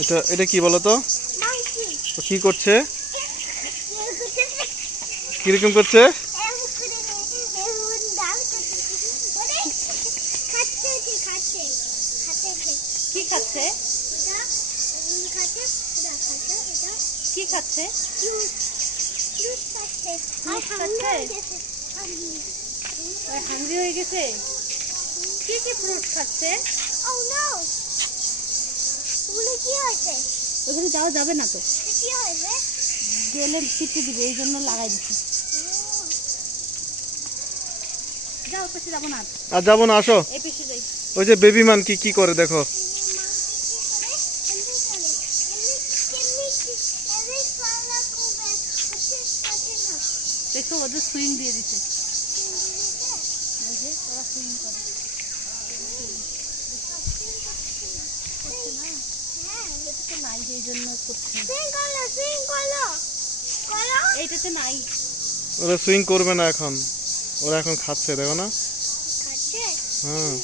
এটা এটা কি বলো তো? ও কি করছে? কিরকম করছে? কি খাচ্ছে? কি খাচ্ছে? হাঙ্গরি হয়ে গেছে। কি কি ফ্রুট খাচ্ছে? ওখানে যাওয়া যাবে না তো, গেলে পিটি দিবে, এই জন্য লাগাই দিচ্ছি। যাও, পেছনে যাবো না। আর যাবো না, আসো। এই পেছনে যাই। ওই যে বেবি মান কি কি করে দেখো। দেখো ওদের সুইং দিয়ে দিছে, ওরা সুইং করে। নাই, এই জন্য করছে। এইটাতে নাই। ওরা সুইং করবে না এখন, ওরা এখন খাচ্ছে, দেখো না। হ্যাঁ।